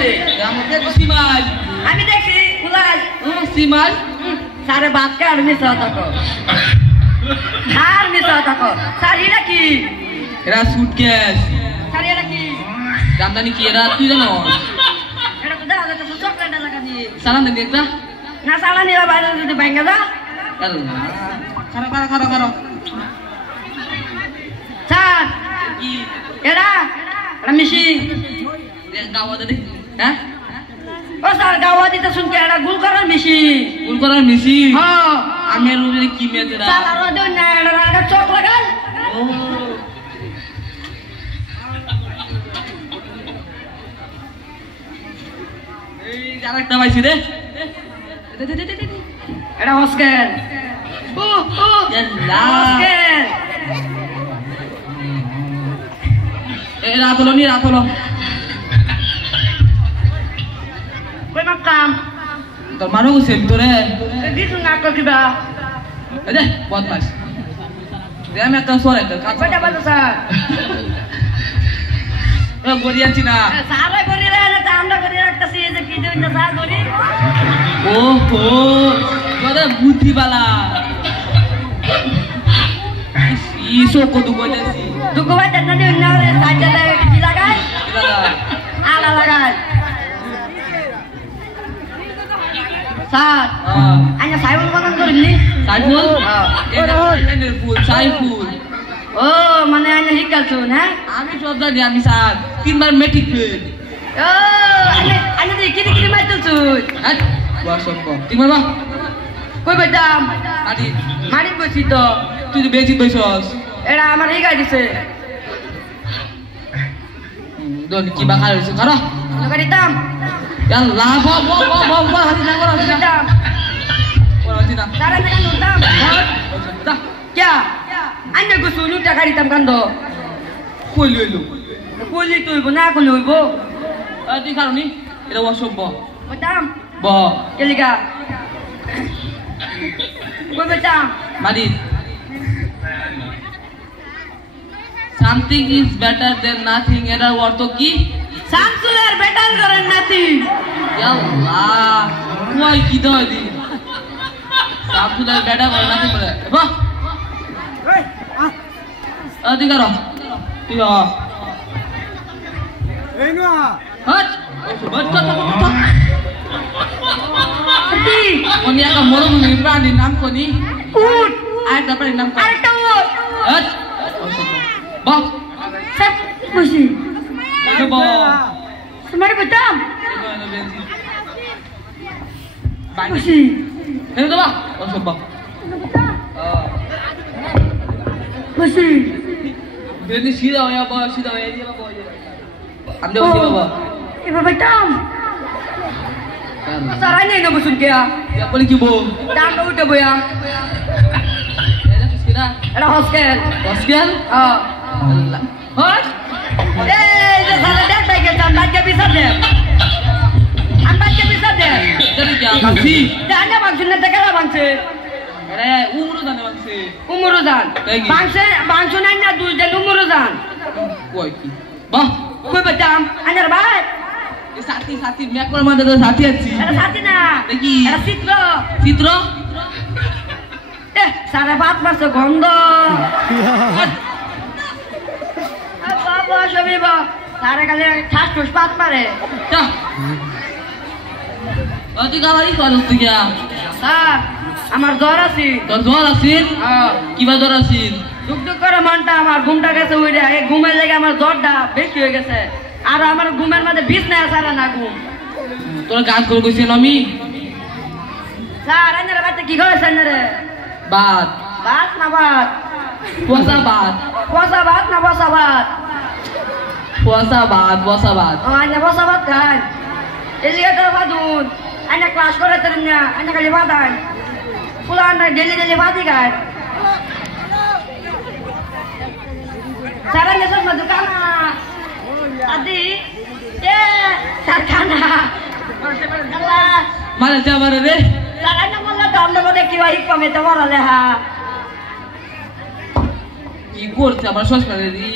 গেছে আমাকে সিমাল আমি দেখছি উলাই সিমাল সারে বাদ কে আর মিস থাকো আর মিস থাকো স্যার এটা কি এরা সুটকেস স্যার এটা কি জানতানি কি এরা তুই জানো এটা তো দাও তো চকলেট লাগা দি সালাম দেন একটা না সালা নিরা বাইরে যদি ভাঙা দা খারো স্যার কি এটা মিশি গাওয়া দে হ্যাঁ ও স্যার গাওয়া দিতে শুনকে এটা গুল করার মিশি হ্যাঁ আমি আর ওদের কি মেয়েরা স্যার আর দেন না এটা লাগা চক লাগাল ও এই আরেকটা পাইছি রে এটা হসকেল হসকেল এই রাত হলো কই মাকাম তোর মানো গুছেন তোরে দিছু না কো কিবা এই দে বদমাস দে আমি একটা সরে তো কয়টা বাজে স্যার ও গড়িয়াছি না সারা করে রে না আমরা করে রাখতাছি এই যে কি দেন না স্যার করি ওহো তোরা বুদ্ধিবালা ইসো কো দুগোইছি দুগো ভাই দেন না দেন না সাইডে লাগে কি লাগাই আলা লাগাই স্যার আইনা সাইবল বানান করিনি সাইফুল এর ফুল সাইফুল ও মানে আইনা শিখালছো না আমি সব জানি আমি স্যার তিনবার মেট্রিক ফেল ও আইনা দেখি কি মাইতেছো হ্যাঁ বসম্ভ তিনবার বা কই বাইতাম আদি মারি বসি তো তুই বেশি বসছস এরা আমার হিগাই দিছে দোন কি বা খাই হইছে খারা করিতাম ইয়াল্লা বা হাতি না করা হইছে করিতাম করা হইছে না তারা না নুতাম দা क्या अन्य को सुनु टाकारि तम कांदो কই লইলো कोली तुइबो ना को लइबो তুই কারণি এটা অসভ্য बदाम ব केलिगा कोई बदाम মারি something is better then nothing এর অর্থ কি सामसुलेर बेटाल करन नाती ইয়াল্লা কই কি দই সামসুলের বেটা করে নাথিং বলে বাহ তুই কর তুই এই না হট হট ती কোনি একটা মরুভূমি প্রাণীর নাম কোনি उट আরেকটা প্রাণীর নাম কোনি अरे उट হট বাহ सब खुशी বাহ तुम्हारे बदाम खुशी এই তো বাহ অসভ্য खुशी বেনি সিধা হয়ে দিয়ে বাবা আমি দেব বাবা इबा बदाम सारा नहीं ना बसुन क्या ya boleh kibo दाम तो उठे बोया ada kira era hostel hospital ah hot eh je salah dia bagai tambat ke bisa deh tambat ke bisa deh jadi ya taksi dah ada maksudnya tegala bangse ada urusan bangse umurudan bangse nanya dulu dan umurudan woi ki bah kue bedam anyar baik সাথী maker মধ্যে তো সাথী আছি era sati na দেখি era sitro চিত্র সারা বাত মাসে গন্ধ বাবা সবিবা সারা কালে ঠাস ঠুস পাত পারে যা তুই গাড়ি করছিস তুই কি স্যার আমার জ্বর আছে তোর জ্বর আছে কিবা জ্বর আছে দুক করে মনটা আমার ঘুমটা গেছে উইরা এই ঘুমের লেগে আমার জ্বরটা বেশি হয়ে গেছে আর আমার ঘুমের মধ্যে বিছনা আছে না ঘুম তোর কাজ করে কইছিস আমি স্যার আনার বাতে কি কইছেন রে বাত ভাত না ভাত পোসা বাত বসা ভাত না বসা ভাত পোসা বাত ও আনা বসা ভাত খান এদিকে তো বাদুন আনা ক্লাস করে তরুণ আনা খালি বাদান পুলা আনা ডেলি ভাতই খায় স্যার আনা সব দোকানা আদি এ সারখানা আল্লাহ মানে যাবার রে Sarana mala dam na bode kiwa hik pame to mara leha. কি করছে আমার শ্বশুর রে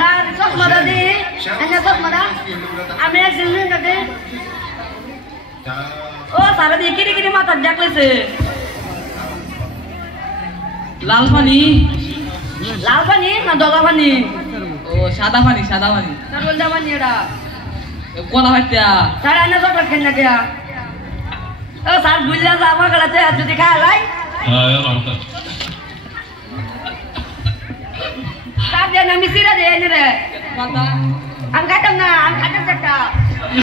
স্যার চশমা দাদি এনে চশমা দা আমি একদিন কাকে ও স্যার দি কিরি কিরি মাথা দেখলেছে লাল পানি লাল পানি না দলা পানি ও সাদা পানি স্যার বলতে পানি এটা কলা ভাইটা স্যার এনে চকলেট খেন না কেয়া ও স্যার বুঝলা যা আমার গলাতে যদি খায় লাই স্যার দেন আমি সিরা দেন রে কথা আমি খাইতাম না আমি খাইতাম একটা